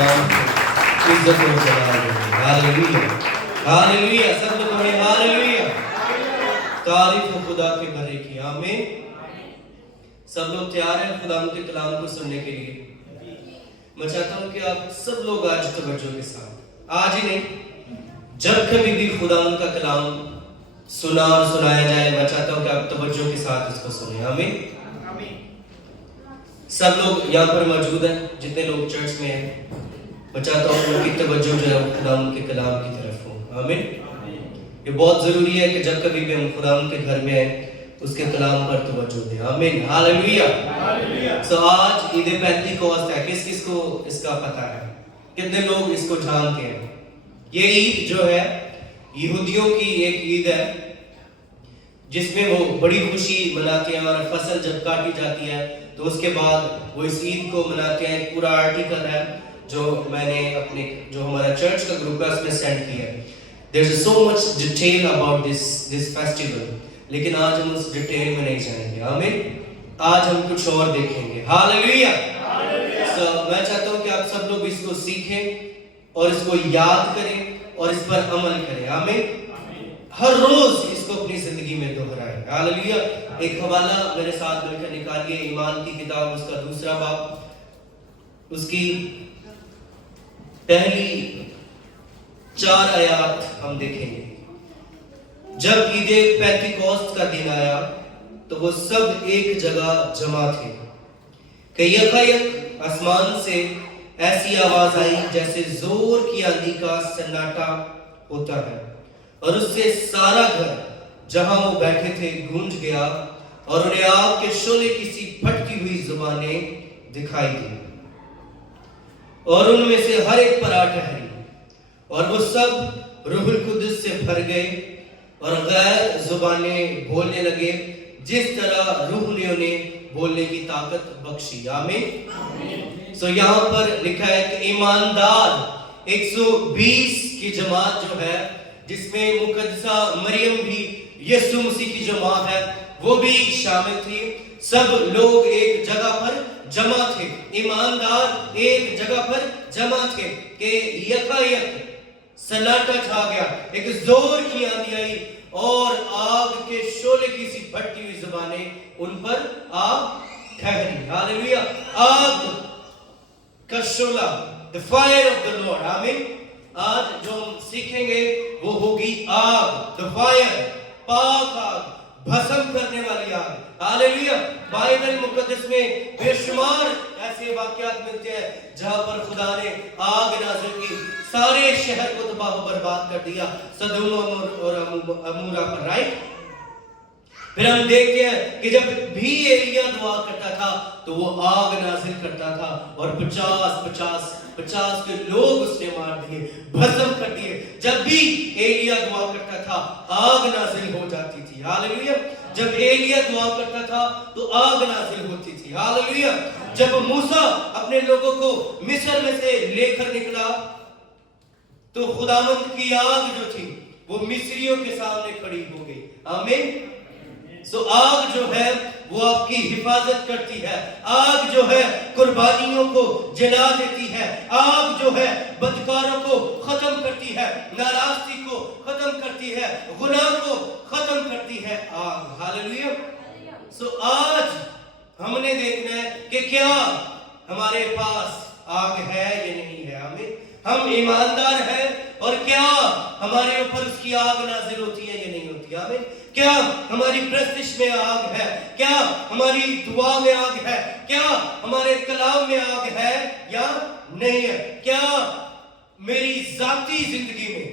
नाम को इज्जत और जलाल देंगे। हालेलुया, हालेलुया, सब लोग कहें हालेलुया। तारीफ हो खुदा के भरे की, आमीन। सब लोग तैयार हैं खुदा के कलाम को सुनने के लिए? मैं चाहता हूं कि आप सब लोग आज तवज्जो के साथ, आज ही नहीं, जब कभी भी खुदा का कलाम सुना और सुनाया जाए, मैं चाहता हूं कि आप तवज्जो के साथ इसको सुने। आमीन। सब लोग यहाँ पर मौजूद हैं, जितने लोग चर्च में हैं, मैं चाहता हूं उनकी तवज्जो जो है खुदा के कलाम की तरफ हो। आमीन। ये बहुत जरूरी है कि जब कभी भी हम खुदा के घर में हैं, उसके कलाम पर तवज्जो दें। आमीन, हालेलुया। सो आज ईद पेंतिकोस्त है। किस किस को इसका पता है? कितने लोग इसको जानते हैं? ये ईद जो है यहूदियों की एक ईद है, जिसमें वो बड़ी खुशी मनाते हैं, और फसल जब काटी जाती है तो उसके बाद वो इस ईद को मनाते हैं। एक पूरा आर्टिकल है जो मैंने अपने जो हमारा चर्च का ग्रुप है उसमें सेंड किया है। There's so much detail about this festival, लेकिन आज हम उस डिटेल में नहीं जाएंगे। आमीन। आज हम कुछ और देखेंगे। हालेलुया। सो मैं चाहता हूँ कि आप सब लोग इसको सीखें और इसको याद करें और इस पर अमल करें। आमीन। हर रोज इसको अपनी जिंदगी में दोहराएं। हालेलुया। एक हवाला मेरे साथ मिलकर निकालिए, ईमान की किताब, उसका दूसरा बाब, उसकी पहली 4 आयत हम देखेंगे। जब ईद पेंतिकोस्त का दिन आया तो वो सब एक जगह जमा थे कि यकायक आसमान से ऐसी आवाज आई जैसे जोर की आंधी का सन्नाटा होता है, और उससे सारा घर जहां वो बैठे थे गूंज गया, और उन्हें आग के शोले की सी फटती हुई जुबानें दिखाई दी, और उनमें से हर एक पर आ ठहरी, और वो सब रूहुल कुद्दुस से भर गए और गैर जुबानें बोलने लगे, जिस तरह रूह ने उन्हें बोलने की ताकत बख्शी। आमीन। सो यहाँ पर लिखा है कि ईमानदार 120 की जमात जो है, जिसमें मुकद्दसा मरियम भी, यीशु मसीह की जो मां है, वो भी शामिल थी। सब लोग एक जगह पर जमा थे, ईमानदार एक जगह पर जमा थे कि यकायक सन्नाटा छा गया, एक जोर की आंधी आई, और आग के शोले की सी फटती हुई जुबानें उन पर आ ठहरी। हालेलुया। आग का शोला, the fire of the Lord. आमीन। आज जो हम सीखेंगे वो होगी आग, द फायर, पाक आग, भस्म करने वाली आग। हालेलुया। बाइबल मुकद्दस में बेशुमार ऐसे वाकयात मिलते हैं जहां पर खुदा ने आग नाज़िल की, सारे शहर को तबाह बर्बाद कर दिया, सदोम और अमूरा पर। राइट। फिर हम देखते हैं कि जब भी एलिया दुआ करता था तो वो आग नाज़िल करता था, और 50 के लोग उसने मार दिए, भस्म कर दिए। जब भी एलिया दुआ करता था आग नाज़िल हो जाती थी। हालेलुया। जब एलिया दुआ करता था तो आग नाज़िल होती थी। हालेलुया। जब मूसा अपने लोगों को मिस्र में से लेकर निकला तो खुदावंद की आग जो थी वो मिस्रियों के सामने खड़ी हो गई। आमीन। सो आग जो है वो आपकी हिफाजत करती है, आग जो है कुर्बानियों को जला देती है, आग जो है बदकारों को खत्म करती है, नाराजगी को खत्म करती है, गुनाह को खत्म करती है आग। हालेलुया। सो आज हमने देखना है कि क्या हमारे पास आग है या नहीं है। आमीन। हम ईमानदार हैं, और क्या हमारे ऊपर उसकी आग नाज़िल होती है या नहीं होती। आमीन। क्या हमारी प्रस्तिश में आग है? क्या हमारी दुआ में आग है? क्या हमारे कलाम में आग है या नहीं है? क्या मेरी जाती जिंदगी में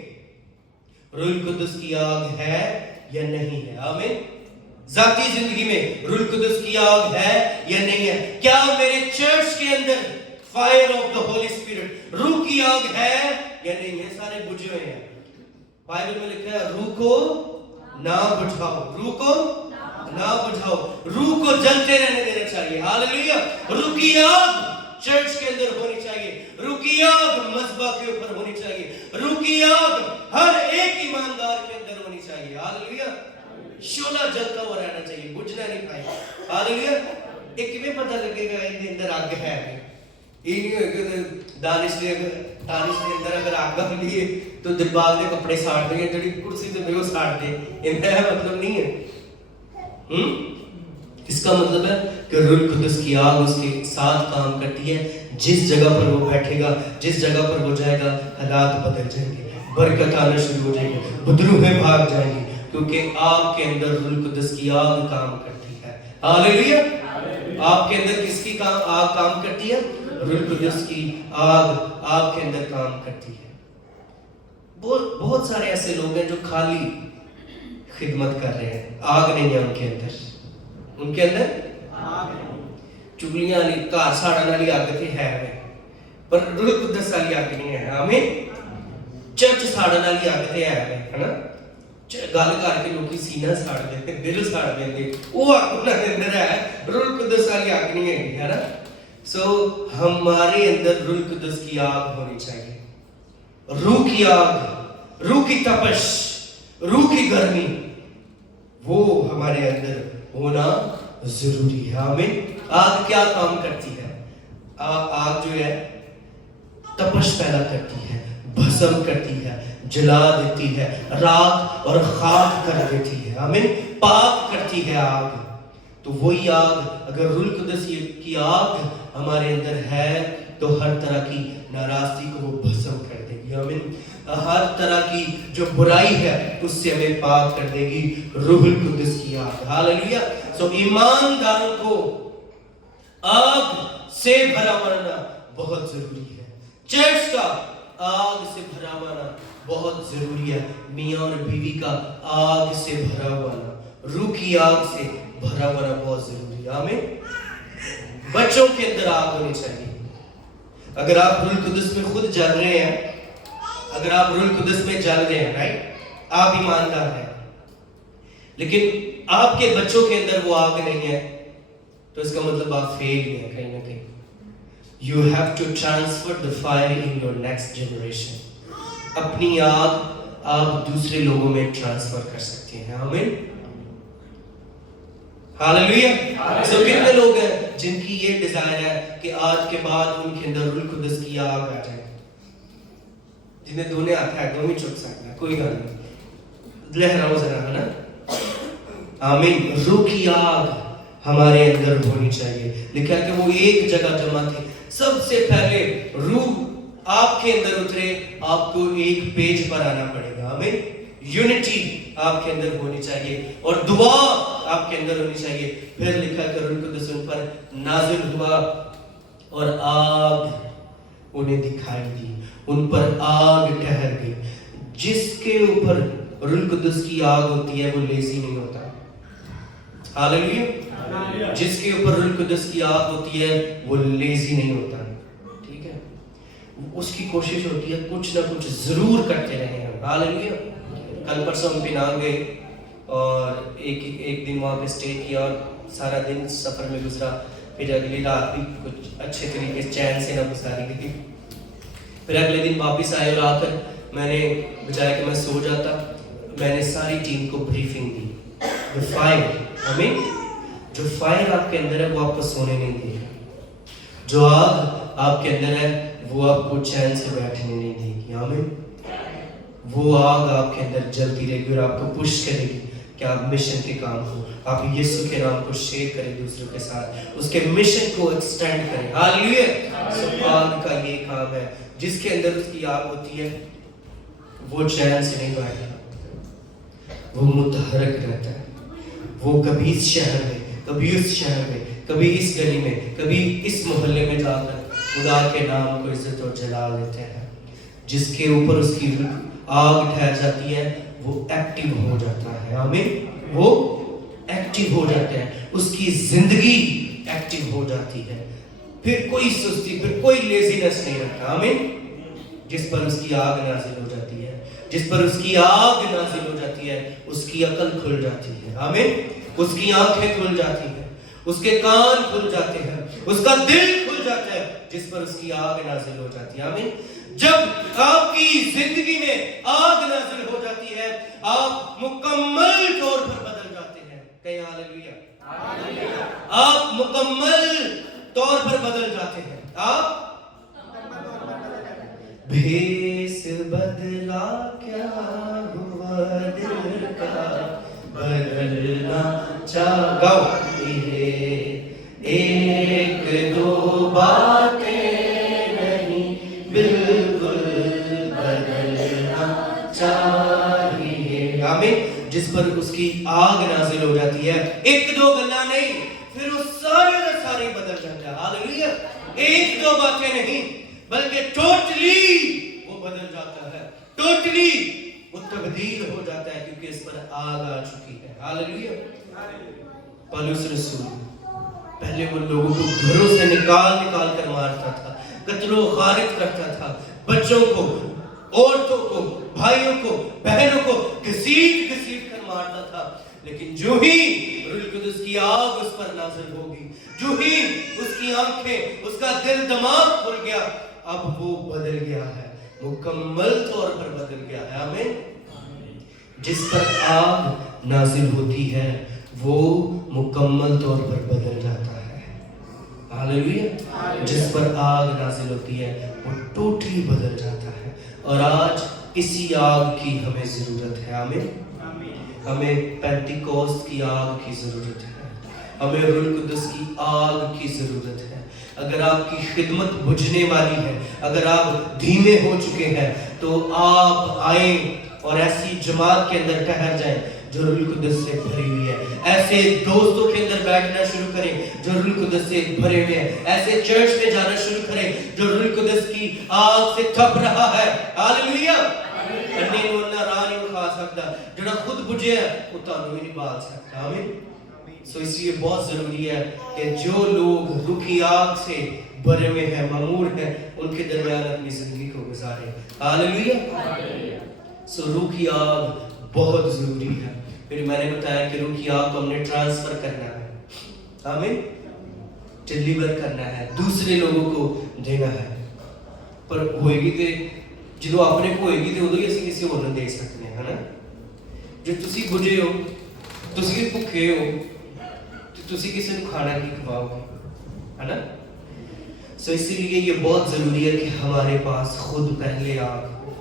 रूह कुद्दुस की आग है या नहीं है? आमीन। जाती जिंदगी में रूह कुद्दुस की आग है या नहीं है? क्या मेरे चर्च के अंदर fire of the holy spirit, रूह की आग है या नहीं है? सारे बुझे हुए हैं। बाइबल में लिखा है रूह को ना बुझाओ, रूह को ना बुझाओ, रूह को जलते रहने देना चाहिए। हालेलुया। रूह की आग चर्च के अंदर होनी चाहिए, रूह की आग मस्बा के ऊपर होनी चाहिए, रूह की आग हर एक ईमानदार के अंदर होनी चाहिए। हालेलुया। शोला जलता हुआ रहना चाहिए, बुझना नहीं पाए। हालेलुया। एक किਵੇਂ पता लगेगा इनके अंदर आग है? یہ نہیں ہوئے کہ دانش نے اندر اگر آگ لگ لیے تو دلباغ نے کپڑے ساڑ دیں جڑی کرسی سے وہ ساڑ دے، انہیں مطلب نہیں ہے۔ اس کا مطلب ہے کہ روح القدس کی آگ اس کے ساتھ کام کرتی ہے، جس جگہ پر وہ بیٹھے گا، جس جگہ پر وہ جائے گا، حالات بدل جائیں گے، برکت آنا شروع ہو جائیں گے، بدروہیں بھاگ جائیں گی، کیونکہ آپ کے اندر روح القدس کی آگ کام کرتی ہے۔ ہاللیلویہ۔ آپ کے اندر کس کی آگ کام کرتی ہے؟ روح القدس کی آگ آپ کے اندر کام کرتی ہے۔ بہت سارے ایسے لوگ ہیں جو خالی خدمت کر رہے ہیں، آگ نہیں ہے ان کے اندر، ان کے اندر چگلیاں والی کار ساڑن والی آگ تے ہے، پر روح القدس والی آگ نہیں ہے۔ آمین۔ چرچ ساڑن والی آگ تے ہے نا، گل کر کے لوگ سینہ ساڑ دیتے، دل ساڑ دیتے، وہ آگ انہاں کے اندر ہے، روح القدس والی آگ نہیں ہے نا۔ سو ہمارے اندر روح القدس کی آگ ہونی چاہیے، روح کی آگ، روح کی تپش، روح کی گرمی، وہ ہمارے اندر ہونا ضروری ہے۔ آمین۔ آگ کیا کام کرتی ہے؟ آگ جو ہے تپش پیدا کرتی ہے، بھسم کرتی ہے، جلا دیتی ہے، راکھ اور خاک کر دیتی ہے۔ آمین۔ پاک کرتی ہے آگ۔ تو وہی آگ، اگر روح القدس کی آگ ہمارے اندر ہے تو ہر طرح کی ناراضگی کو وہ بھسم کر دے گی۔ آمین۔ ہر طرح کی جو برائی ہے اس سے ہمیں پاک کر دے گی روح القدس کی آگ۔ ہاللیلویہ۔ سو ایمانداروں کو آگ سے بھرا ہونا بہت ضروری ہے۔ چرچ کا آگ سے بھرا ہونا بہت ضروری ہے۔ میاں اور بیوی کا آگ سے بھرا ہونا، روح کی آگ سے بھرا ہونا بہت ضروری ہے۔ آمین۔ بچوں کے اندر آگ ہونی چاہیے۔ اگر آپ روح القدس میں خود جل رہے ہیں، اگر آپ روح القدس میں جل رہے ہیں، رائٹ، آپ ایماندار ہیں، لیکن آپ کے بچوں کے اندر وہ آگ نہیں ہے، تو اس کا مطلب آپ فیل ہی ہیں کہیں نہ کہیں۔ You have to transfer the fire in your next generation۔ اپنی آگ آپ دوسرے لوگوں میں ٹرانسفر کر سکتے ہیں۔ آمین۔ ہاللیلویہ۔ سو کتنے لوگ ہیں جن کی یہ ڈیزائر ہے کہ آج کے بعد ان کے اندر روح القدس کی آگ آ جائے؟ جنہیں دونے آتا ہے دو ہی چھپ سکتا ہے، کوئی گل نہیں، لہراؤ ذرا، ہے نا۔ آمین۔ روح کی آگ ہمارے اندر ہونی چاہیے۔ لکھا کہ وہ ایک جگہ جمع تھے۔ سب سے پہلے روح آپ کے اندر اترے، آپ کو ایک پیج پر آنا پڑے گا۔ آمین۔ یونٹی آپ کے اندر ہونی چاہیے اور دعا آپ کے اندر ہونی چاہیے۔ پھر لکھا کہ روح القدس ان پر نازل ہوا اور آگ انہیں دکھائی دی، ان پر آگ ٹھہر گئی۔ جس کے اوپر روح القدس کی آگ ہوتی ہے وہ لیزی نہیں ہوتا۔ ہاللیلویہ۔ جس کے اوپر روح القدس کی آگ ہوتی ہے وہ لیزی نہیں ہوتا، ٹھیک ہے، اس کی کوشش ہوتی ہے کچھ نہ کچھ ضرور کرتے رہے ہیں۔ ہاللیلویہ۔ کل پرسوں ہم پنانگ گئے اور ایک دن وہاں پہ سٹے کیا اور سارا دن سفر میں گزرا، پھر اگلی رات بھی کچھ اچھے طریقے سے چین سے نہ گزاری گئی۔ پھر اگلے دن واپس آئے اور آ کر میں نے بجائے کہ میں سو جاتا، میں نے ساری ٹیم کو بریفنگ دی۔ جو فائر، آمین، جو فائر آپ کے اندر ہے وہ آپ کو سونے نہیں دے گی، جو آگ آپ کے اندر ہے وہ آپ کو چین سے بیٹھنے نہیں دے گی۔ آمین۔ وہ آگ آپ کے اندر جلتی رہے گی اور آپ کو پش کرے گی کہ آپ مشن کے کام کو، آپ یسوع کے نام کو شیئر کریں دوسروں کے ساتھ، اس کے مشن کو ایکسٹینڈ کریں۔ ہاللیلویہ۔ سو آگ کا یہ کام ہے، جس کے اندر اس کی آگ ہوتی ہے وہ چین سے نہیں بیٹھتا، وہ متحرک رہتا ہے، وہ کبھی اس شہر میں، کبھی اس شہر میں، کبھی اس گلی میں، کبھی اس محلے میں جا کر خدا کے نام کو عزت اور جلال دیتے ہیں۔ جس کے اوپر اس کی آگ ٹھہر جاتی ہے وہ ایکٹیو ہو جاتا ہے۔ آمین۔ وہ ایکٹیو ہو جاتا ہے، اس کی زندگی ایکٹیو ہو جاتی ہے، پھر کوئی سستی، پھر کوئی لیزینس نہیں رہتا۔ آمین۔ جس پر اس کی آگ نازل ہو جاتی ہے، جس پر اس کی آگ نازل ہو جاتی ہے، اس کی عقل کھل جاتی ہے۔ آمین۔ اس کی آنکھیں کھل جاتی ہیں، اس کے کان کھل جاتے ہیں، اس کا دل کھل جاتا ہے، جس پر اس کی آگ نازل ہو جاتی ہے۔ آمین۔ جب آپ کی زندگی میں آگ نازل ہو جاتی ہے آپ مکمل طور پر بدل جاتے ہیں۔ کہیں ہاللیلویہ۔ آپ مکمل طور پر بدل جاتے ہیں، آپ भेस बदला क्या हुआ दिल का बदलना चाहती है एक दो बातें नहीं बिल्कुल बदलना चाहिए। आमीन। जिस पर उसकी आग नाजिल हो जाती है, एक दो गल्ला नहीं, फिर वो सारे का सारे बदल जाता है। हालेलुया। एक दो बातें नहीं बल्कि टोटली वो बदल जाता है, टोटली वो तब्दील हो जाता है, क्योंकि इस पर आग आ चुकी है। हालेलुया। पौलुस रसूल पहले वो लोगों को घरों से निकाल कर मारता था, कत्लो खारिज करता था, बच्चों को, औरतों को, भाइयों को, बहनों को घसीट कर मारता था। लेकिन जो ही रूह कुदस की आग उस पर नाज़िल होगी, जो ही उसकी आंखें, उसका दिल दिमाग खुल गया, अब वो बदल गया है, मुकम्मल तौर पर बदल गया है। आमीन। जिस पर आग नाज़िल होती है वो मुकम्मल तौर पर बदल जाता है। हालेलुया। जिस पर आग नाज़िल होती है वो टोटली बदल जाता है। और आज इसी आग की हमें ज़रूरत है। आमीन। हमें पेंटिकोस्ट की आग की ज़रूरत है, हमें रूह कुदस की आग की ज़रूरत है। अगर आपकी खिदमत बुझने वाली है, अगर आप धीमे हो चुके हैं, तो आप आए और ऐसी जमात के अंदर ठहर जाएं जो रूह कुदस से भरी हुई है। ऐसे दोस्तों के अंदर बैठना शुरू करें जो रूह कुदस से भरे हुए हैं। ऐसे चर्च में जाना शुरू करें जो रूह कुदस की आग से तप रहा है। हालेलुया। अन्ने नु अन्ना राह नहीं खा सकता, जो खुद बुझे है वो तानू भी नहीं पाल सकता। आमीन। सो इसलिए बहुत जरूरी है कि जो लोग रूह की आग से भरे हुए हैं, ममूर हैं, उनके दरमियान अपनी जिंदगी को गुजारें। हालेलुया। सो रूह की आग बहुत जरूरी है। फिर मैंने बताया कि रूह की आग को हमने ट्रांसफर करना है। आमीन। डिलीवर करना है, दूसरे लोगों को देना है। पर होएगी तो ਜਦੋਂ ਆਪਣੇ ਕੋ ਹੋਏਗੀ ਤੇ ਉਦੋਂ ਹੀ ਅਸੀਂ ਕਿਸੇ ਹੋਰ ਨੂੰ ਦੇ ਸਕਦੇ ਹਾਂ, ਹਨਾ। ਜੇ ਤੁਸੀਂ ਬੁਝੇ ਹੋ, ਤੁਸੀਂ ਭੁੱਖੇ ਹੋ, ਤੇ ਤੁਸੀਂ ਕਿਸੇ ਨੂੰ ਖਾਣਾ ਕੀ ਖਵਾਓਗੇ, है ना। सो इसीलिए ये बहुत जरूरी है कि हमारे पास खुद पहले आग हो।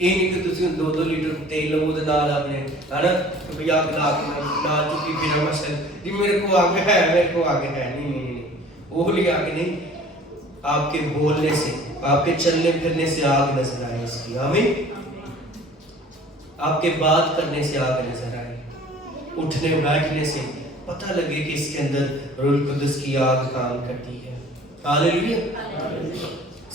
ਇਹ ਨਹੀਂ ਕਿ ਤੁਸੀਂ 2-2 ਲੀਟਰ ਤੇਲ ਲਵੋ ਤੇ ਨਾਲ ਆਪਣੇ, ਹਨਾ, ਕਿ ਭਈ ਆਗ ਲਾ ਕੇ ਨਾਲ ਚੁੱਕੀ ਫਿਰ ਮਸਲ ਜੀ ਮੇਰੇ ਕੋ आग है, मेरे को आग है। नहीं, वो ले आग नहीं, आपके बोलने से, आपके चलने फिरने से आग नजर आए इसकी। आमीन। आपके बात करने से आग नजर आए, उठने बैठने से पता लगे कि इसके अंदर रूह कुदस की आग काम करती है। हालेलुया।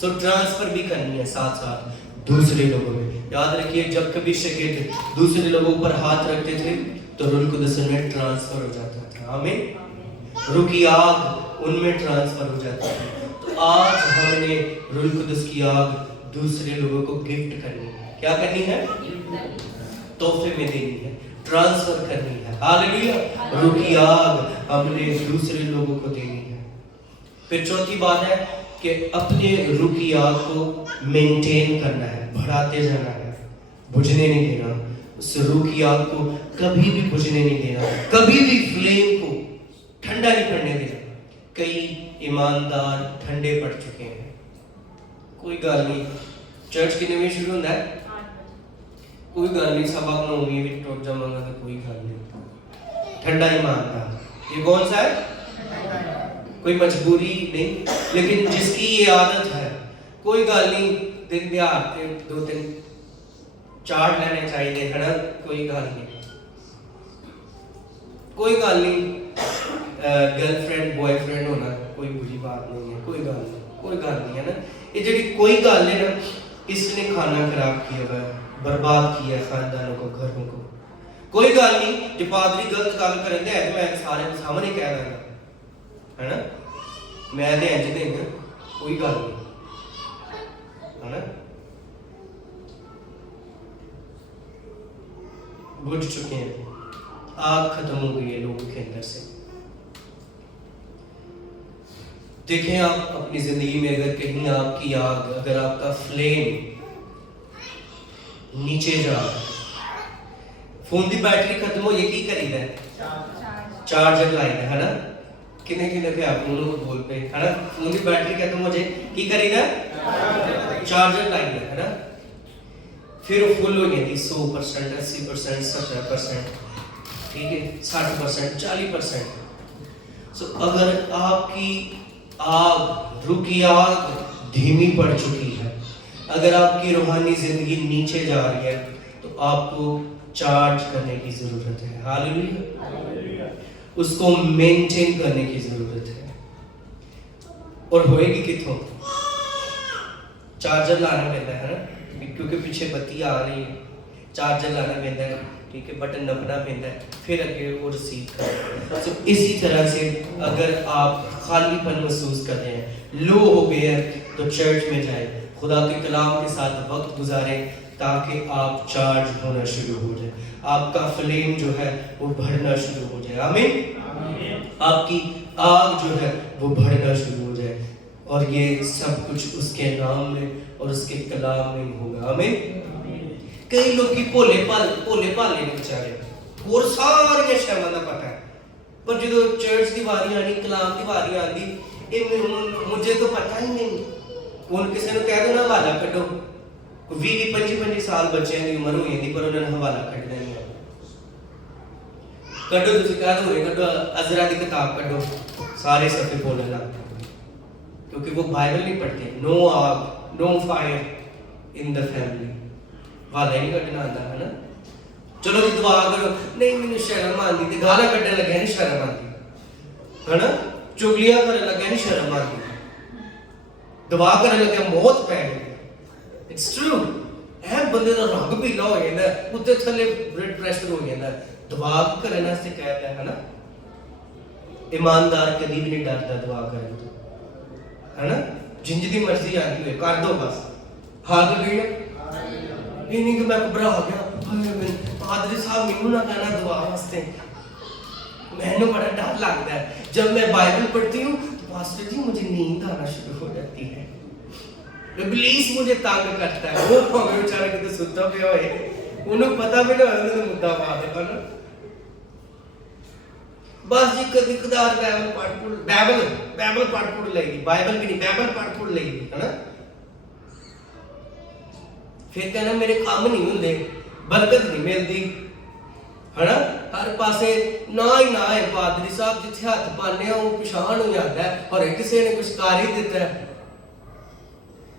सो ट्रांसफर भी करनी है साथ साथ दूसरे लोगों में। याद रखिए, जब कभी शागिर्द दूसरे लोगों पर हाथ रखते थे तो रूह कुदस में ट्रांसफर हो जाता था। आमीन। रूह की आग उनमें ट्रांसफर हो जाती है। तो आज हमने रूह कुदस की आग दूसरे लोगों को गिफ्ट करनी है। क्या करनी है? तोहफे में देनी है, ट्रांसफर करनी है। हालेलुया। रूह की आग हमने दूसरे लोगों को देनी है। फिर चौथी बात है कि अपने रूह की आग को मेंटेन करना है, बढ़ाते जाना है, बुझने नहीं देना। उस रूह की आग को कभी भी बुझने नहीं देना, कभी भी फ्लेम को ठंडा नहीं पड़ने देना। कई ईमानदार ठंडे पड़ चुके हैं। कोई गल नहीं, चर्च कितने बजे शुरू होता है? कोई गल नहीं, सबक 9 बजे भी टुट जावांगा तो कोई गल नहीं। ठंडा ईमानदार, ये कौन सा है? कोई मजबूरी नहीं, लेकिन जिसकी ये आदत है, कोई गल नहीं, दिन दिहाड़ के 2-3 चार्ट लेने चाहिए, है ना। कोई गल नहीं, कोई गल नहीं। गर्लफ्रेंड बॉयफ्रेंड होना कोई बुरी बात नहीं है, कोई गल नहीं, कोई गल नहीं, है ना। ये जी कोई गल है ना, इसने खाना खराब किया हुआ है, बर्बाद किया है खानदानों को, घरों को। कोई गल नहीं, जो पादरी गलत गल करेंगे है तो मैं सारे के सामने कह दूंगा, है ना। मैं तो इंज देंगे, कोई गल नहीं, है ना। बुझ चुके हैं, आग खत्म हो गई है लोगों के अंदर से। देखें आप अपनी जिंदगी में, अगर कहीं आपकी आग, अगर आपका फ्लेम नीचे जा, फोन की बैटरी खत्म हो, ये की करीदा है? चार्जर लाइदा, है ना। किने किने पे आप फोन को बोल पे है ना, फोन की बैटरी खत्म हो जाए की करी ना, चार्जर लाइन है ना, फिर वो फुल हो गई थी 100%, 80%, 70%, ठीक है, 60%, 40%। सो अगर आपकी आग, रूह की आग धीमी पड़ चुकी है, अगर आपकी रूहानी जिंदगी नीचे जा रही है, तो आपको चार्ज करने की जरूरत है। हालेलुया, उसको मेंटेन करने की जरूरत है। और होएगी कितों? चार्जर लाना पड़ता है ना, क्योंकि पीछे बत्ती आ रही है, चार्जर लाना पड़ता है, ठीक है, बटन नपना पड़ता है, फिर आगे वो रिसीव करना। तो इसी तरह से अगर आप खालीपन महसूस कर रहे हैं, लो हो गए हैं, तो चर्च में जाए, खुदा के कलाम के साथ वक्त गुजारें, ताकि आप चार्ज होना शुरू हो जाए, आपका फ्लेम जो है वो बढ़ना शुरू हो जाए। आमीन। आपकी आग जो है वो बढ़ना शुरू हो जाए, और ये सब कुछ उसके नाम में और उसके कलाम में होगा। आमीन। कई लोग की भोले भाले ने बेचारे, और सारी शैवां दा पता है, पर जो चर्च की वारी आनी, कलाम की वारी आती, मुझे तो पता ही नहीं। कौन किसी ने कह दो ना हवाला कटो, 20-25 साल बच्चे की उम्र हो जाती, पर उन्होंने हवाला कटना नहीं आता। कटो तुम कह दो कटो अजरा की किताब कटो, सारे सफे बोलने लगते, क्योंकि वो बाइबल नहीं पढ़ते। नो आग, no fire in the family, वाला ही नहीं कटना आता है ना। चलो जी दुआ करो, नहीं मैंने शर्म आती, तो गाला कटने लगे नहीं शर्म आती है ना, चुगलियां करने लगे नहीं शर्म आती, दुआ करने लगे मौत पै गई। इट्स ट्रू, है बंदे का रंग पीला हो जाता है, उत्ते थले ब्लड प्रेशर हो जाता है, दुआ करने वास्ते कहता है ना। ईमानदार कभी भी नहीं डरता दुआ करने तो, है ना, जिंज दी मर्जी आती हुए कर दो बस। हालेलुया। ये नहीं कि मैं घबरा गया, पादरी साहब मैनू ना कहना दुआ वास्ते, मैंने बड़ा डर लगता है जब मैं बाइबल पढ़ती हूँ, तो पास्टर जी मुझे नींद आना शुरू हो जाती है, इब्लीस मुझे तंग करता है। वो भावे बेचारा किते सुता पिया होए, उन्हें पता भी ना होए तो मुद्दा पा देगा ना। बस जी कभी कदार बाइबल पढ़ लेगी, बाइबल भी नहीं, बाइबल पढ़ लेगी, है ना। फिर कहना मेरे काम नहीं होंगे, बरकत नहीं मिलती, है ना। हर पासे ना है, पादरी साहब जिथे हथ पाने वो पछाण हो जाता है, और किसी ने कुछ कर ही दिता है।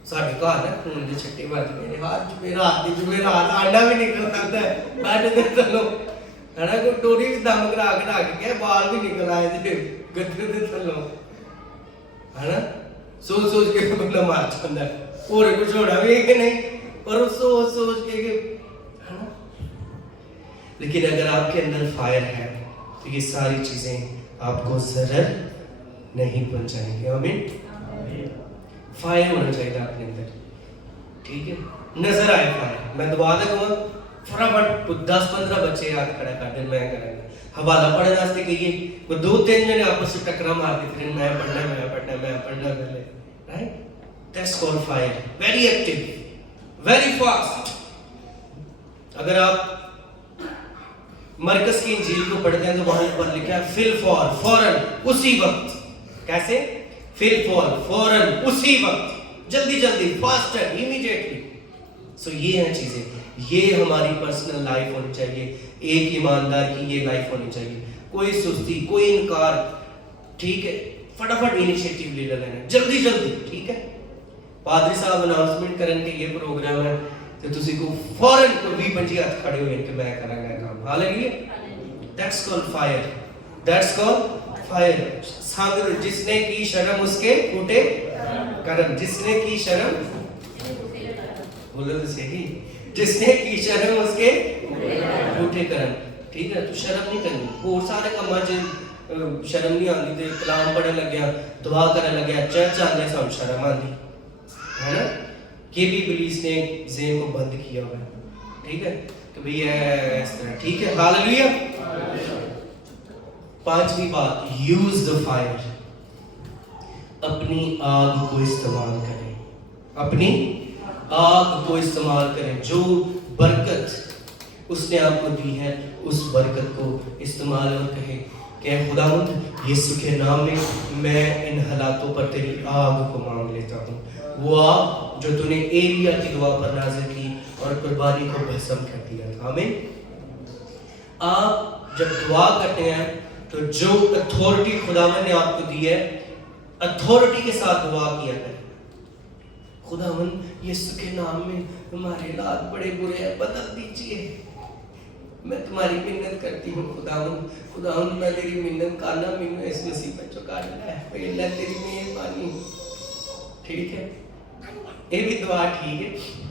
साढ़े घर ना खून के छट्टे बज गए, हर जुमेरात आंडा भी निकल आता है बैठ के थल्लों, है ना, कोई टोरी भी दम करा के बाल भी निकल आए थे गद्दे के थल्लों, है ना। सोच के बंदा मार जाता है, और कुछ होना भी है कि नहीं, और सोच के, है ना। लेकिन अगर आपके अंदर फायर है, तो ये सारी चीजें आपको जरर नहीं पहुंचाएंगे। आमीन। फायर होना चाहिए आपके अंदर, ठीक है, नजर आए फायर। मैं दोबारा कहूँगा, फटाफट 10-15 बच्चे याद खड़ा कर दे, मैं करेंगे हवाला पढ़ने वास्ते कहिए, वो 2-3 जने आपस में टकरा मारते फिर मैं पढ़ना पहले, right. That's called fire, very active, very fast. अगर आप मरकज की इंजील को पढ़ते हैं तो वहां पर लिखा है फिल फॉर, फौरन, उसी वक्त। कैसे? फिल फॉर, फौरन, उसी वक्त, जल्दी, फास्टर, इमीडिएटली। सो ये हैं चीजें, ये हमारी पर्सनल लाइफ होनी चाहिए, एक ईमानदार की ये लाइफ होनी चाहिए। कोई सुस्ती, कोई इनकार, ठीक है, फटाफट इनिशिएटिव ले लेना, जल्दी, ठीक है। पादरी साहब अनाउंसमेंट करने के ये प्रोग्राम है, तो तुसी को फौरन को 20-25 हाथ खड़े हो कि मैं करांगा काम। Hallelujah. That's called fire, that's called fire. संग जिसने की शर्म उसके फूटे कर्म, जिसने की शर्म, बोलो तो सही, जिसने की शर्म उसके फूटे कर्म, ठीक है। तो शर्म नहीं करनी, और सारे कामां च शर्म नहीं आती, ते कलाम पढ़न लग गया, दुआ करन लग गया, चर्च आने से शर्म आती, है ना। ये भी पुलिस ने ज़ेन को बंद किया हुआ है, ठीक है, तो भैया इस तरह, ठीक है। हालेलुया। 5वीं बात, यूज द फायर, अपनी आग को इस्तेमाल करें, अपनी आग को इस्तेमाल करें। जो बरकत उसने आपको दी है, उस बरकत को इस्तेमाल और कहे کہ خداوند یسوع کے نام میں میں ان حالاتوں پر تیری آگ کو مانگ لیتا ہوں، وہ آگ جو تو نے ایلیا کی دعا پر نازل کی اور قربانی کو بھسم کر دیا تھا۔ آمین۔ آپ جب دعا کرتے ہیں تو جو اتھارٹی خداوند نے آپ کو دی ہے، اتھارٹی کے ساتھ دعا کیا کریں۔ خداوند یسوع کے نام میں ہمارے حالات بڑے برے ہیں، بدل دیجیے، میں تمہاری منت کرتی ہوں خداوند میں تیری منت کرنا، مینوں اس مصیبت چوں کڈ لے، پہلے تیری مہربانی۔ ٹھیک ہے، یہ بھی دعا ٹھیک ہے،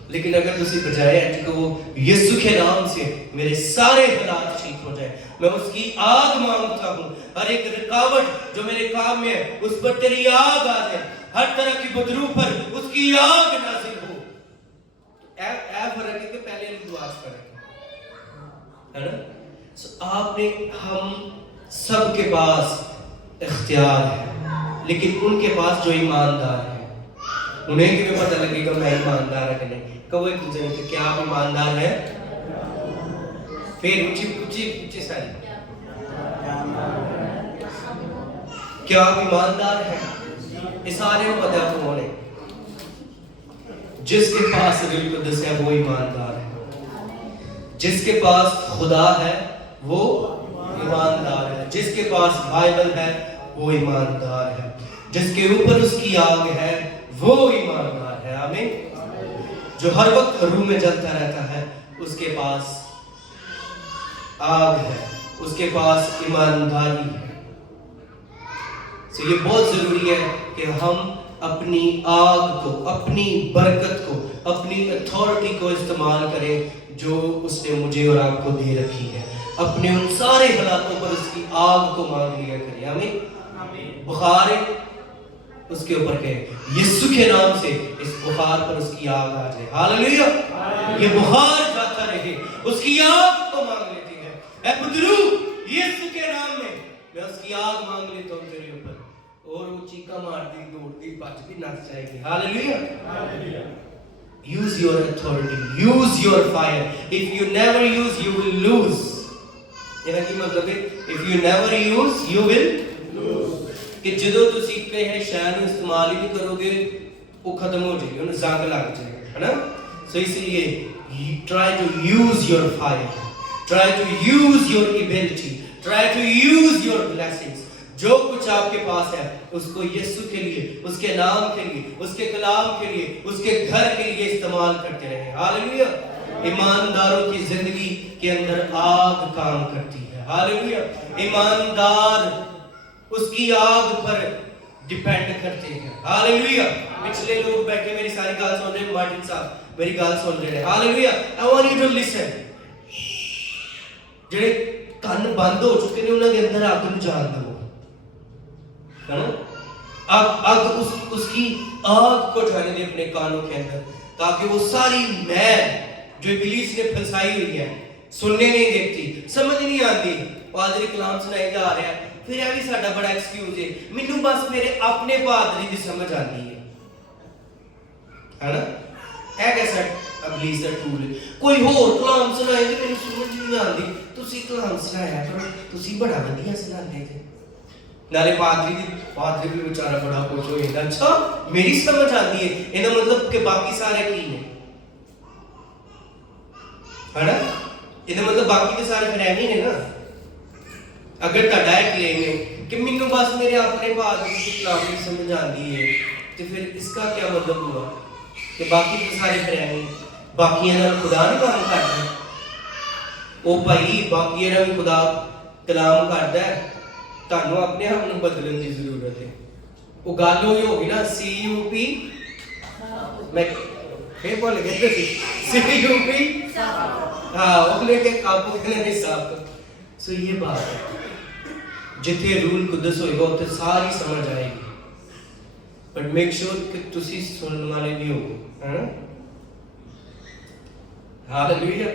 لیکن اگر تسی بجائے کہ وہ یسوع کے نام سے میرے سارے حالات ٹھیک ہو جائیں، میں اس کی آگ مانگتا ہوں، ہر ایک رکاوٹ جو میرے کام میں ہے اس پر تیری آگ آ جائے، ہر طرح کی بدرو پر اس کی آگ نازل ہو۔ اے فرق ہے کہ پہلے علی دعا کریں، ہے نا؟ آپ نے، ہم سب کے پاس اختیار ہے، لیکن ان کے پاس جو ایماندار ہے انہیں کیوں پتہ لگے گا میں ایماندار ہے کہ نہیں؟ کہو ایک دوسرے سے کیا آپ ایماندار ہیں؟ پھر اونچی ساری کیا آپ ایماندار ہیں؟ اس سارے کو پتہ ہے کون ہے؟ جس کے پاس روح القدس ہے وہ ایماندار ہے، جس کے پاس خدا ہے وہ ایماندار ہے، جس کے پاس بائبل ہے وہ ایماندار ہے، جس کے اوپر اس کی آگ ہے وہ ایماندار ہے۔ آمین۔ جو ہر وقت روح میں جلتا رہتا ہے اس کے پاس آگ ہے، اس کے پاس ایمانداری ہے۔ یہ بہت ضروری ہے کہ ہم اپنی آگ کو، اپنی برکت کو، اپنی اتھارٹی کو استعمال کریں جو اس نے مجھے اور آپ کو دے رکھی ہے، اپنے ان سارے حالاتوں پر اس کی آگ کو مانگ لیا کریں۔ آمین۔ بخار ہے اس کے اوپر کہے یسوع کے نام سے اس بخار پر اس کی آگ آ جائے۔ ہاللیلویہ۔ یہ بخار جاتا رہے، اس کی آگ کو مانگ لیتے ہیں۔ اے بدرو یسوع کے نام میں اس کی آگ مانگ لیتا ہوں تیرے اوپر، اور وہ چیخا مارتی دوڑتی بچتی نس جائے گی۔ ہاللیلویہ۔ Use your authority, use your fire. If you never use, you will lose. یہ کی مطلب ہے if you never use, you will lose. کہ جدو تسی کہے شے نوں استعمال ہی نہیں کرو گے وہ ختم ہو جائے گی، انہیں زنگ لگ جائے گا، ہے نا؟ سو اس لیے try to use your fire, try to use your ability, try to use your blessings. جو کچھ آپ کے پاس ہے اس کو یسوع کے لیے، اس کے نام کے لیے، اس کے کلام کے لیے، اس کے گھر کے لیے استعمال کرتے رہیں۔ ہاللیلویہ۔ ایمانداروں کی زندگی کے اندر آگ کام کرتی ہے۔ ہاللیلویہ۔ ایماندار اس کی آگ پر ڈیپینڈ کرتے ہیں۔ ہاللیلویہ۔ پچھلے لوگ بیٹھے میری ساری گال سن رہے ہیں، مارٹن صاحب میری گال سن رہے ہیں۔ ہاللیلویہ۔ I want you to listen. جڑے کان بند ہو چکے ہیں انہاں دے اندر آگ نوں جان دو، ہے نا؟ آگ اس کی آگ کو جانے دے اپنے کانوں کے اندر، تاکہ وہ ساری میل جو ابلیس نے پھنسائی ہوئی ہے سننے نہیں دیتی، سمجھ نہیں آتی، پادری کلام سنائی جا رہا ہے، پھر یہ بھی ساڈا بڑا ایکسکیوز ہے، مینوں بس میرے اپنے پادری دی سمجھ آتی ہے نا؟ اے کیسا ابلیس دا ٹول ہے، کوئی ہور کلام سنائے تے مینوں سمجھ نہیں آتی، تسی کلام سنایا کرو، تسی بڑا ودیا سناتے جے۔ نالے پادری بھی بیچارہ بڑا خوش ہو جاتا، اچھا میری سمجھ آتی ہے، یہ مطلب کہ باقی سارے کی ہیں، ہے نا؟ یہ مطلب باقی کے سارے پھر ایویں نے نا۔ اگر تہاڈا یہ کلیم ہے کہ مینوں بس میرے اپنے پادری کی کلام کی سمجھ آتی ہے، تو پھر اس کا کیا مطلب ہوا کہ باقی کے سارے پھر ایویں، باقیاں نال خدا نہیں کام کردا؟ او بھائی باقیاں نال خدا کلام کردا ہے، تانوں اپنے آپ نوں بدلن دی ضرورت ہے۔ وہ گل ہوئی ہوگی نا CUP، میں پھر بول گیا CUP، ہاں وہ لے کے قابو کرنے صاحب۔ سو یہ بات ہے، جتھے روح القدس ہوئے گا اتنے ساری سمجھ آئے گی، بٹ میک شیور کہ تسی سننے والے بھی ہو، ہے نا؟ ہاللیلویہ۔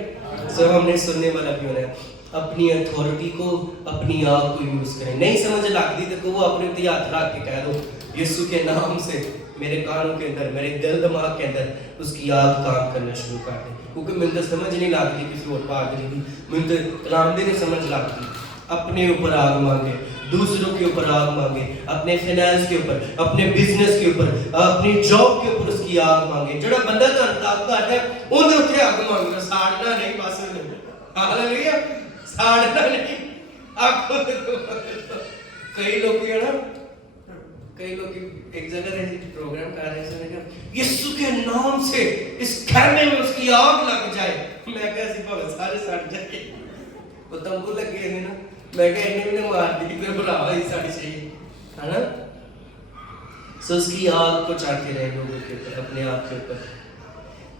سب ہم نے سننے والا بھی ہونا ہے۔ اپنی اتھارٹی کو، اپنی آگ کو یوز کریں۔ نہیں سمجھ لگتی تو وہ اپنے تے ہاتھ رکھ کے کہہ دو یسوع کے نام سے میرے کانوں کے اندر، میرے دل دماغ کے اندر اس کی آگ کام کرنا شروع کر دیں، کیونکہ مجھے سمجھ نہیں لگتی کسی اور پادری کی، مجھے کلام دے نہیں سمجھ لگتی، अपने ऊपर आग मांगे, दूसरों के ऊपर आग मांगे, अपने फाइनेंस के ऊपर, अपने बिजनेस के ऊपर, अपनी जॉब के ऊपर उसकी आग मांगे। जो बंदा ताकत है उन्हें उत्थे आग मांगना, साड़ना नहीं, पास नहीं। हालेलुया, साड़ना नहीं, आग कई लोग है ना, कई लोग एक जगह रहे प्रोग्राम कर रहे थे, यीशु के नाम से इस खैमे में उसकी आग लग जाए। मैं कैसी भाव सारे सड़ जाए, वो तंबू लगे हैं ना, मैं कह इन्हें मार दी फिर बुलावा ही साड़ी चाहिए, है ना। सो उसकी आग को चाहते रहे लोगों के ऊपर, अपने आप के ऊपर।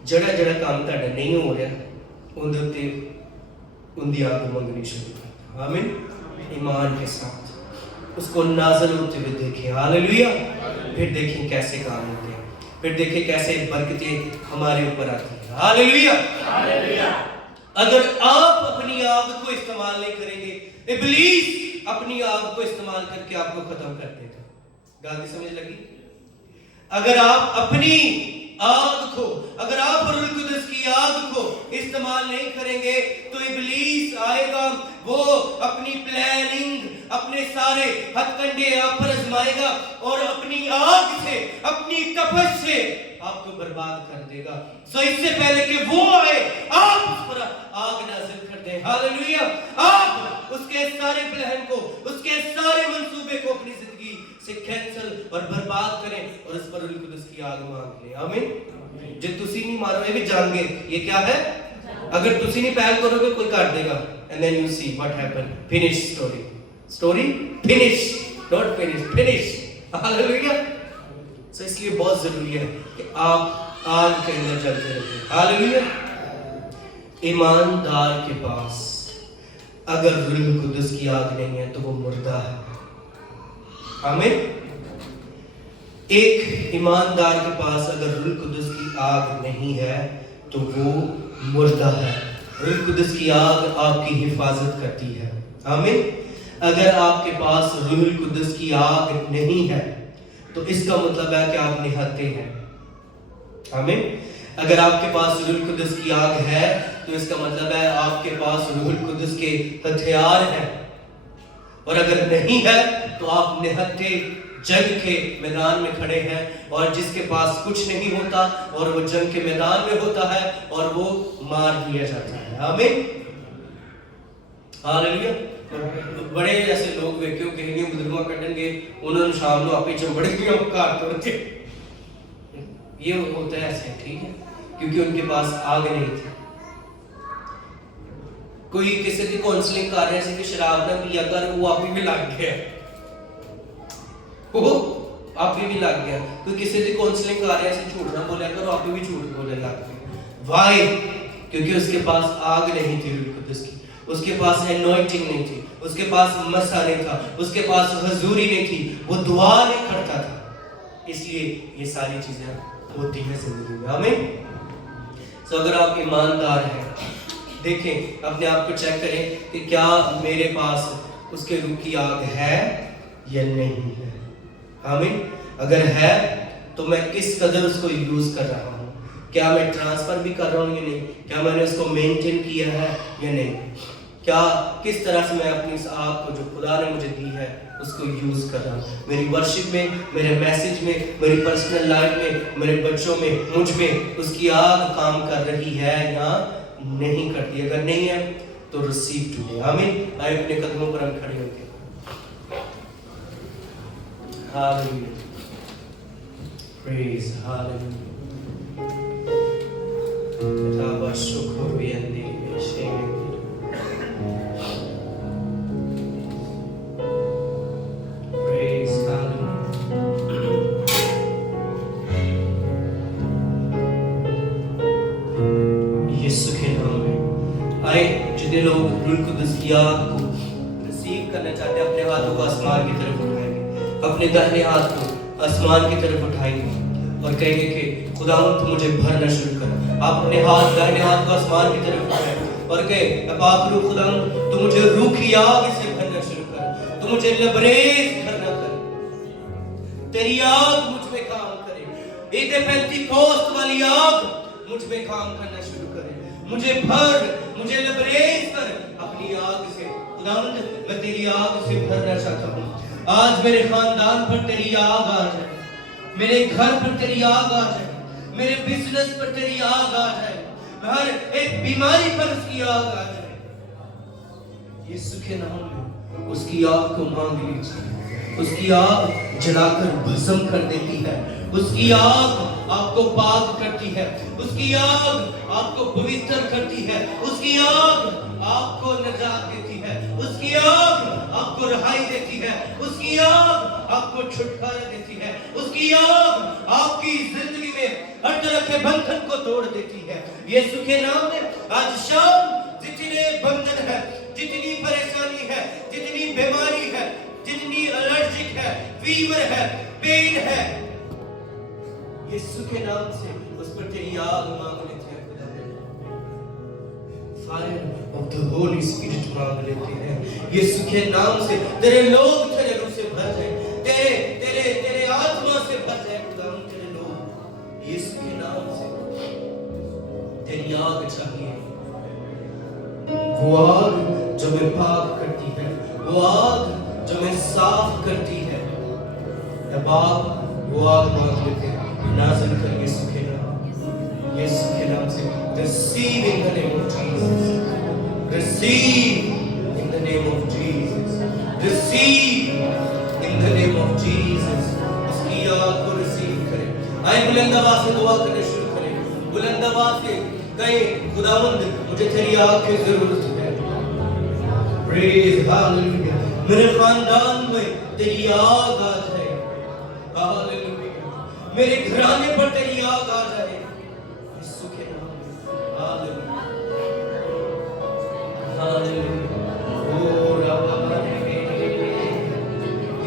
जड़ा जड़ा काम ताड़ा नहीं हो रहा उनके उत्ते उनकी आग मंगनी शुरू कर। आमीन। ईमान के साथ उसको नाज़िल होते हुए देखें। हालेलुया। फिर देखें कैसे काम होते हैं, फिर देखें कैसे बरकतें हमारे ऊपर आती हैं। हालेलुया। अगर आप अपनी आग को इस्तेमाल नहीं करेंगे, इब्लीस अपनी आग को इस्तेमाल करके आपको खत्म कर देगा। गाली समझ लगी? अगर आप अपनी आग को, अगर आप रूह कुदस की आग को इस्तेमाल नहीं करेंगे तो इब्लीस आएगा, वो अपनी प्लानिंग, अपने सारे हथकंडे आप पर आजमाएगा और अपनी आग से, अपनी तपश से आपको बर्बाद कर देगा। सो इससे पहले कि वो आए, आप उस पर आग नाज़िल कर दें। हालेलुया। आप उसके सारे प्लान को, उसके सारे मंसूबे को अपनी जिंदगी से कैंसिल और बर्बाद करें और इस पर रूह कुदस की आग मांग लें। आमीन। जो तुसी नहीं मारो ये भी जान गए ये क्या है। अगर तुसी नहीं पहल करोगे कोई काट देगा। And then you see what happen. Finish story, story finish, not finish, finish. Hallelujah. So इसलिए बहुत जरूरी है कि आप आग के अंदर चलते रहिए। हालेलुया। ईमानदार के पास अगर रूह कुदस की आग नहीं है तो वो मुर्दा है। आमीन। एक ईमानदार के पास अगर रूह कुदस की आग नहीं है तो वो मुर्दा है। रूह कुदस की आग आपकी हिफाजत करती है। आमीन। अगर आपके पास रूह कुदस की आग नहीं है तो इसका मतलब है कि आप निहत्थे हैं। आमीन। अगर आपके पास रूह कुदस की आग है तो इसका मतलब है आपके पास रूह कुदस के हथियार हैं। और अगर नहीं है तो आप निहत्थे जंग के मैदान में खड़े हैं और जिसके पास कुछ नहीं होता और वो जंग के मैदान में होता है और वो मार दिया जाता है। आमीन। हालेलुया। बड़े ऐसे लोग वेख्यो कहीं बुजुर्ग कटनगे उन्होंने शाम को आपे चंबड़ के काट तोड़ते, ये होता है ऐसे, ठीक है, क्योंकि उनके पास आग नहीं थी। कोई किसी की काउंसलिंग कर रहे थे कि शराब ना पिया कर, वो आप भी लग गया, वो आप भी लग गया। कोई किसी की काउंसलिंग कर रहे थे झूठ ना बोला करो, आप भी झूठ बोलने लग गए। वाई? क्योंकि उसके पास आग नहीं थी रूह कुदस की, उसके पास एनॉइंटिंग नहीं थी, उसके पास मसा नहीं था, उसके पास हजूरी नहीं थी, वो दुआ नहीं करता था। इसलिए ये सारी चीजें होती है जिंदगी में। आमीन। तो अगर आप ईमानदार हैं, देखें अपने आप को चेक करें कि क्या मेरे पास उसके रूह की आग है या नहीं है। आमीन। अगर है तो मैं किस कदर उसको यूज कर रहा हूँ, क्या मैं ट्रांसफर भी कर रहा हूँ या नहीं, क्या मैंने उसको मेंटेन किया है या नहीं, क्या किस तरह से मैं अपनी इस आग को जो खुदा ने मुझे दी है उसको यूज कर रहा हूँ। मेरी वर्शिप में, मेरे मैसेज में, मेरी पर्सनल लाइफ में, मेरे बच्चों में, मुझ में उसकी आग काम कर रही है या नहीं करती। अगर नहीं है तो रिसीव टुडे। आमीन। आइए अपने कदमों पर हम खड़े होंगे। हालेलुया। Praise hallelujah. ताबा शुक्र वियंदी शेम। Praise hallelujah. यीशु के नाम में आए जितने लोग रूह कुदस की आग को रिसीव करना चाहते हैं अपने हाथों को आसमान की तरफ उठाएंगे, अपने दाहिने हाथ को आसमान की तरफ उठाएंगे और कहेंगे कि खुदावंद तू मुझे भरना शुरू कर। आप अपने दाहिने हाथ को आसमान की तरफ उठाएं और कहे पाक रूह खुदावंद तू मुझे रूह की आग से भरना शुरू कर, तू मुझे लबरेज भरना कर, तेरी आग मुझ में काम करे, ईद पेंतीकोस्त वाली आग मुझ में काम करना शुरू करे, मुझे भर, मुझे लबरेज कर अपनी आग से। खुदावंद मैं तेरी आग से भरना चाहता हूँ। आज मेरे खानदान पर तेरी आग आ जाए, मेरे घर पर तेरी आग आ जाए, मेरे बिजनेस पर तेरी आग आ जाए, हर एक बीमारी पर उसकी आग आ जाए। यीशु के नाम में उसकी आग को मांग लीजिए। उसकी आग जलाकर भस्म कर देती है, उसकी आग आपको पाक करती है, उसकी आग आपको पवित्र करती है, उसकी आग आपको निजात देती है, उसकी आग आपको रिहाई देती है, उसकी आग आपको छुटकारा देती है, उसकी आग आपकी जिंदगी में हर तरह के बंधन को तोड़ देती है। यीशु के नाम में आज शाम जितने बंधन है, जितनी परेशानी है, जितनी बीमारी है, जितनी एलर्जिक है, फीवर है, पेन है, यीशु के नाम से उस पर तेरी आग मांग लेते हैं। Fire of the holy spirit मांग लेते हैं। यीशु के नाम से तेरे लोग तेरे रूह से भर जाए, तेरे तेरे तेरे आत्मा से भर जाए। खुदावंद तेरे लोग यीशु के नाम से तेरी आग चाहिए, वो आग जो मैं पाक करती है, वो आग जो मैं साफ करती है। बाप वो आग मांग लेते हैं, नाज़िल कर यीशु के नाम, यीशु के नाम से receive in the name of Jesus, receive in the name of Jesus, receive in the name of Jesus। उसकी आग को receive करें। आए बुलंद आवाज से दुआ करने शुरू करें, बुलंद आवाज से कहें खुदावंद मुझे तेरी आग की जरूरत है। Praise hallelujah, मेरे खानदान में तेरी आग आ जाए, हालेलुया, मेरे घराने पर तेरी आग आ जाए यीशु के नाम में। Hallelujah, hallelujah. ओ रब्बा रे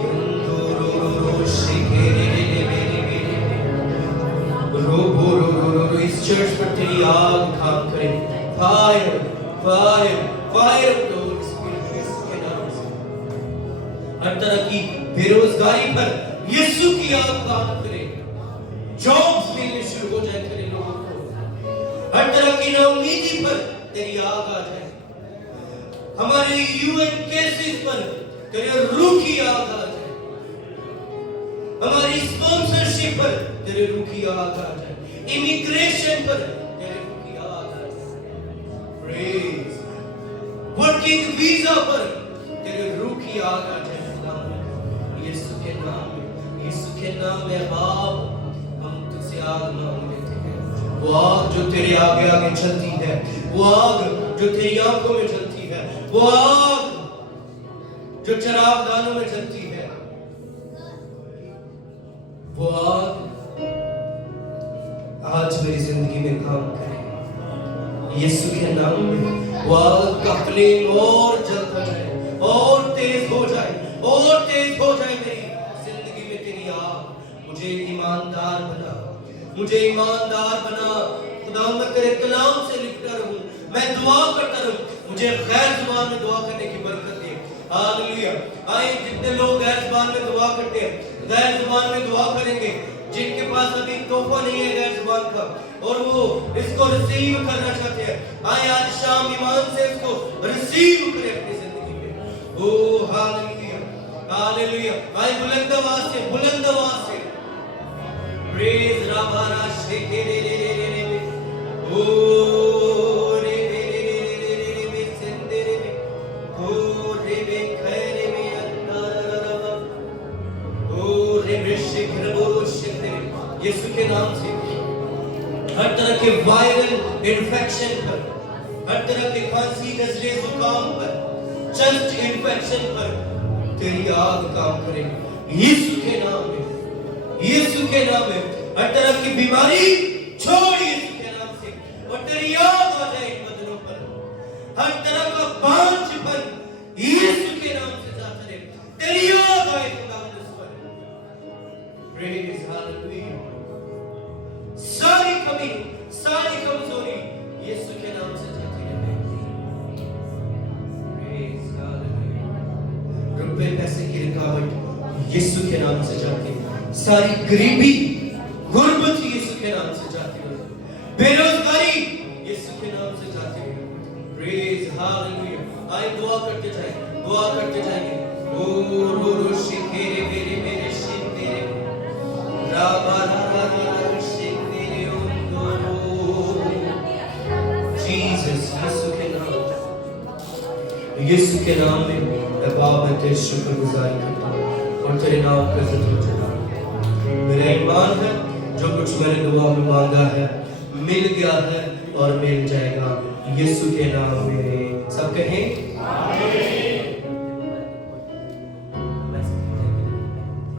इंदुरुरु शिकेरे रो इस चर्च पर तेरी आग काम करे। Fire fire fire of the holy spirit Yeshu के नाम से। हर तरह की बेरोजगारी पर यीशु की आग काम करे, जॉब्स मिलने शुरू हो जाए तेरे लोगों को, हर तरह की नाउमीदी पर तेरी आग आ जाए, हमारे यूएन केसेस पर तेरे रूह की आग आ जाए, हमारी स्पॉन्सरशिप पर तेरे रूह की आग आ जाए, इमिग्रेशन पर तेरे रूह की आग आ जाए, प्रेज वर्किंग वीजा पर तेरे रूह की आग आ जाए। यीशु के नाम में, यीशु के नाम में बाप हम तुझसे आग मांग लेते हैं। वो आग जो तेरे आगे आगे चलती है, वो आग जो तेरी आंखों में चलती है, वो आग जो चरागदानों में चलती है, वो आग आज मेरी जिंदगी में काम करे यीशु के नाम में। वो आग का फ्लेम और जलता जाए, और तेज हो जाए, और तेज हो जाए मेरी जिंदगी में तेरी आग। मुझे ईमानदार बना, मुझे ईमानदार बना। खुदा मैं तेरे कलाम से लिखता रहूं, मैं दुआ करता रहूं, मुझे गैर जुबान में दुआ करने की बरकत दे। हालेलुया। आए जितने लोग गैर जुबान में दुआ करते हैं, गैर जुबान में दुआ करेंगे, जिनके पास अभी तोहफा नहीं है गैर जुबान का और वो इसको रिसीव करना चाहते हैं, आए आज शाम ईमान से इसको रिसीव करें अपनी जिंदगी में। ओ हालेलुया, हालेलुया। आए बुलंद आवाज से, बुलंद आवाज से प्रेज राबारा शेके रे रे रे रे रे ओ रे रे रे रे रे रे रे सेंदे रे ओ रे रे खैरे में अंदर ओ रे रे शिखर बोलो शिखर। यीशु के नाम से हर तरह के वायरल इन्फेक्शन पर, हर तरह के खांसी नजले जुकाम पर, चेस्ट इन्फेक्शन पर तेरी आग काम करे यीशु के नाम में, यीशु के नाम में। हर तरह की बीमारी छोड़ यीशु के नाम से, और तेरी आग आ जाए इन बदनों पर। हर तरह का बांझपन यीशु के नाम से जाता रहे, तेरी आग आए खुदा उस पर। Praise hallelujah. सारी कमी, सारी कमजोरी यीशु के नाम से जाती रहे। Praise hallelujah. रुपए पैसे की रुकावट यीशु के नाम से जाती है, सारी गरीबी गुर्बत यीशु के नाम से जाती है, बेरोजगारी यीशु के नाम से जाती है। Praise hallelujah. आए दुआ करते जाए। दुआ करते जाएंगे। ओ रो रो शिखेरे मेरे मेरे शिखेरे राबा रा रा रा रा शिखेरे ओ रो जीसस यीशु के नाम में मैं बाप मैं तेरी शुक्रगुजारी करता हूँ और तेरे नाम का जिक्र करता हूँ। मेरा ईमान है जो कुछ मैंने दुआ में मांगा है मिल गया है और मिल जाएगा यीशु के नाम में। सब कहें